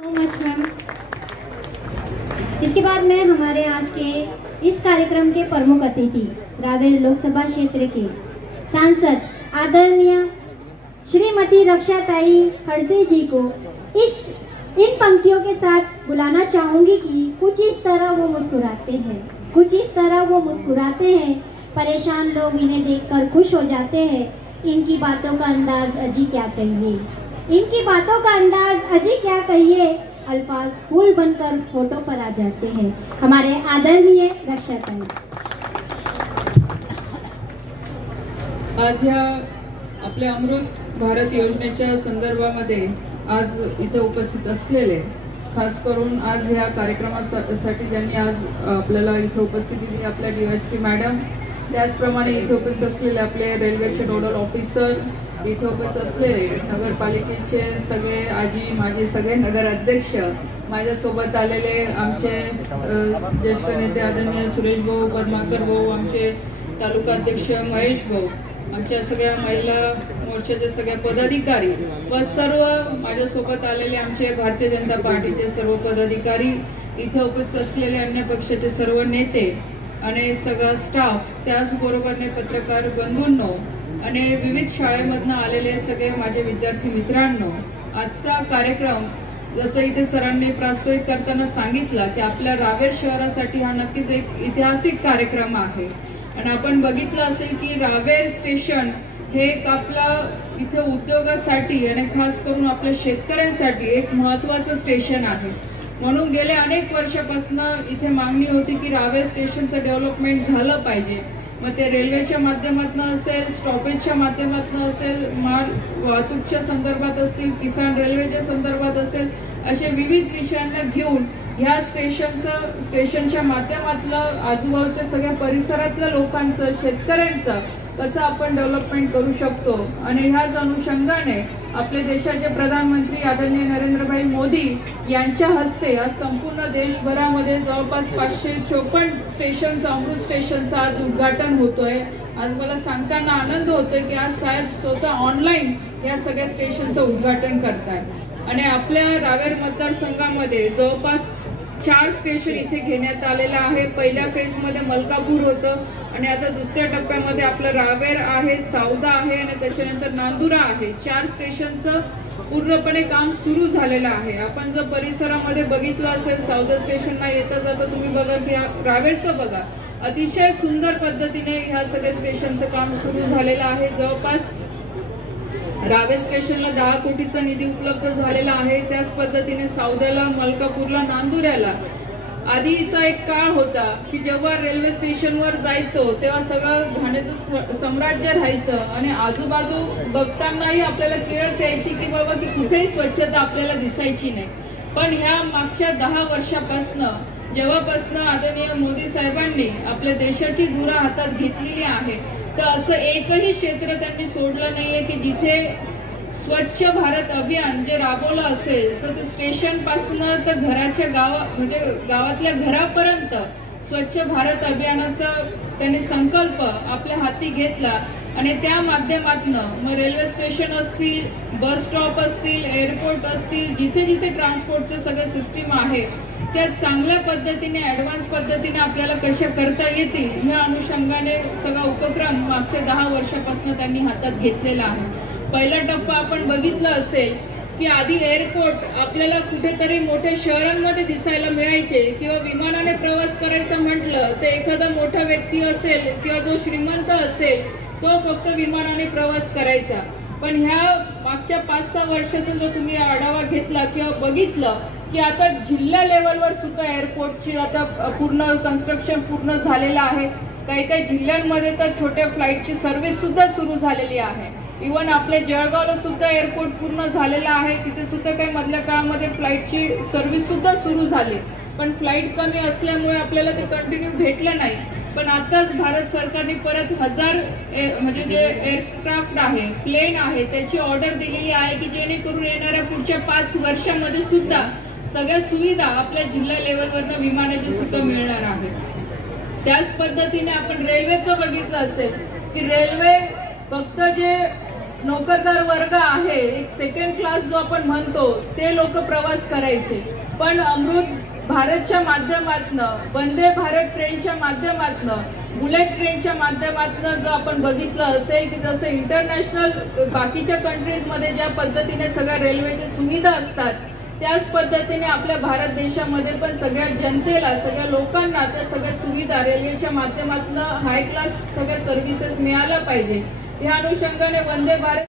Much ma'am. इसके बाद मैं हमारे आज के इस कार्यक्रम के प्रमुख अतिथि रावेर लोकसभा क्षेत्र के सांसद आदरणीय श्रीमती रक्षाताई खड़से जी को इन पंक्तियों के साथ बुलाना चाहूंगी कि कुछ इस तरह वो मुस्कुराते हैं, कुछ इस तरह वो मुस्कुराते हैं, परेशान लोग इन्हें देखकर खुश हो जाते हैं। इनकी बातों का अंदाज अजी क्या कहिए, इनकी बातों का अंदाज अजी क्या कहिए, अल्फाज फूल बनकर फोटो पर आ जाते हैं। हमारे आदरणीय रक्षाताई। आज या आपल्या अमृत भारत योजनेच्या संदर्भामध्ये आज इथे उपस्थित असलेले, खास करून आज ह्या कार्यक्रमासाठी ज्यांनी आज आपल्याला इथे उपस्थिती दिली, आपल्या डीएसपी मॅडम, त्याचप्रमाणे इथे उपस्थित असलेले आपले रेल्वेचे नोडल ऑफिसर, इथे उपस्थित असलेले नगरपालिकेचे सगळे आजी माजी सगळे नगर अध्यक्ष, माझ्यासोबत आलेले आमचे ज्येष्ठ नेते आदरणीय सुरेश भाऊ, पद्माकर भाऊ, आमचे तालुका अध्यक्ष महेश भाऊ, आमच्या सगळ्या महिला मोर्चाचे सगळे पदाधिकारी व सर्व माझ्यासोबत आलेले आमचे भारतीय जनता पार्टीचे सर्व पदाधिकारी, इथे उपस्थित असलेले अन्य पक्षाचे सर्व नेते आणि सगळा स्टाफ, त्याचबरोबर पत्रकार बंधूंनो आणि विविध शाळेमधून आलेले सगळे माझे विद्यार्थी मित्रांनो, आजचा कार्यक्रम जसं इथे सरांनी प्रास्ताविक करताना सांगितलं की आपल्या रावेर शहरासाठी हा नक्कीच एक ऐतिहासिक कार्यक्रम आहे। आणि आपण बघितलं असेल की रावेर स्टेशन हे एक आपला इथे उद्योगासाठी आणि खास करून आपल्या शेतकऱ्यांसाठी एक महत्त्वाचं स्टेशन आहे। म्हणून गेले अनेक वर्षापासून इथे मागणी होती की रावेर स्टेशनचं डेव्हलपमेंट झालं पाहिजे। मग ते रेल्वेच्या माध्यमातून असेल, स्टॉपेजच्या माध्यमातून असेल, माल वाहतूकच्या संदर्भात असतील, किसान रेल्वेच्या संदर्भात असेल, असे विविध विषयांना घेऊन ह्या स्टेशनच्या माध्यमातलं आजूबाजूच्या सगळ्या परिसरातल्या लोकांचं, शेतकऱ्यांचं कसं आपण डेव्हलपमेंट करू शकतो। आणि ह्याच अनुषंगाने आपले देशाचे प्रधानमंत्री आदरणीय नरेंद्रभाई मोदी यांच्या हस्ते आज संपूर्ण देशभरामध्ये जवळपास 554 स्टेशनचं, अमृत स्टेशनचं आज उद्घाटन होतोय। आज मला सांगताना आनंद होतोय की आज साहेब स्वतः ऑनलाईन या सगळ्या स्टेशनचं उद्घाटन करतायत। आणि आपल्या रावेर मतदारसंघामध्ये जवळपास 4 स्टेशन इथे घेण्यात आलेलं आहे। पहिल्या फेज मध्ये मलकापूर होतं आणि आता दुसऱ्या टप्प्यामध्ये आपलं रावेर आहे, सावदा आहे आणि त्याच्यानंतर नांदुरा आहे। 4 स्टेशनचं पूर्णपणे काम सुरू झालेलं आहे। आपण जर परिसरामध्ये बघितलं असेल, सावदा स्टेशनला येता जाता तुम्ही बघा की रावेरचं बघा, अतिशय सुंदर पद्धतीने ह्या सगळ्या स्टेशनचं काम सुरू झालेलं आहे। जवळपास रावेर स्टेशनला 10 कोटीचा निधी उपलब्ध झालेला आहे। त्याच पद्धतीने सावद्याला, मलकापूरला, नांदुऱ्याला आधीचा एक काळ होता की जेव्हा रेल्वे स्टेशनवर जायचो तेव्हा सगळं घाण्याचं साम्राज्य राहायचं आणि आजूबाजू बघतानाही आपल्याला किळस यायची की बाबा की कुठेही स्वच्छता आपल्याला दिसायची नाही। पण ह्या मागच्या 10 वर्षापासून जेव्हापासून आदरणीय मोदी साहेबांनी आपल्या देशाची धुरा हातात घेतलेली आहे, तर असं एकही क्षेत्र त्यांनी सोडलं नाहीये की जिथे स्वच्छ भारत अभियान जे राबवलं असेल तर ते स्टेशन पासून तर घराच्या म्हणजे गावातल्या घरापर्यंत स्वच्छ भारत अभियानाचा त्यांनी संकल्प आपल्या हाती घेतला। आणि त्या माध्यमातून मग रेल्वे स्टेशन असतील, बस स्टॉप असतील, एअरपोर्ट असतील, जिथे जिथे ट्रान्सपोर्टचे सगळे सिस्टीम आहे त्या चांगल्या पद्धतीने, ऍडव्हान्स पद्धतीने आपल्याला कशा करता येतील या अनुषंगाने सगळा उपक्रम मागच्या 10 वर्षापासून त्यांनी हातात घेतलेला आहे। पहिला टप्पा आपण बघितलं असेल की आधी एअरपोर्ट आपल्याला कुठेतरी मोठ्या शहरांमध्ये दिसायला मिळायचे किंवा विमानाने प्रवास करायचा म्हटलं तर एखादा मोठा व्यक्ती असेल किंवा जो श्रीमंत असेल तो फक्त विमानाने प्रवास करायचा। पण ह्या मागच्या 5-6 वर्षाचा जर तुम्ही आढावा घेतला किंवा बघितलं की आता जिल्हा लेवलवर सुद्धा एअरपोर्टची आता पूर्ण कन्स्ट्रक्शन पूर्ण झालेलं आहे। काही काही जिल्ह्यांमध्ये तर छोट्या फ्लाईटची सर्व्हिस सुद्धा सुरू झालेली आहे। इव्हन आपल्या जळगावला सुद्धा एअरपोर्ट पूर्ण झालेला आहे, तिथे सुद्धा काही मधल्या काळामध्ये फ्लाईटची सर्व्हिस सुद्धा सुरू झाली। पण फ्लाईट कमी असल्यामुळे आपल्याला ते कंटिन्यू भेटलं नाही। पण आताच भारत सरकारने परत 1000 म्हणजे जे एअरक्राफ्ट आहे, प्लेन आहे, त्याची ऑर्डर दिलेली आहे की जेणेकरून येणाऱ्या पुढच्या 5 वर्षांमध्ये सुद्धा सगळ्या सुविधा आपल्या जिल्हा लेवलवरनं विमानाची सुद्धा मिळणार आहे। त्याच पद्धतीने आपण रेल्वेचं बघितलं असेल की रेल्वे फक्त जे नोकरदार वर्ग आहे, एक सेकंड क्लास जो आपण म्हणतो, ते लोक प्रवास करायचे. पण अमृत भारतच्या माध्यमातनं, वंदे भारत ट्रेनच्या माध्यमातनं, बुलेट ट्रेनच्या माध्यमातनं जर आपण बघितलं असेल की जसं इंटरनॅशनल बाकीच्या कंट्रीजमध्ये ज्या पद्धतीने सगळ्या रेल्वेच्या सुविधा असतात, त्याच पद्धतीने आपल्या भारत देशामध्ये पण सगळ्या जनतेला, सगळ्या लोकांना त्या सगळ्या सुविधा रेल्वेच्या माध्यमातून हाय क्लास सगळ्या सर्व्हिसेस मिळाल्या पाहिजे. या अनुषंगाने वंदे भारत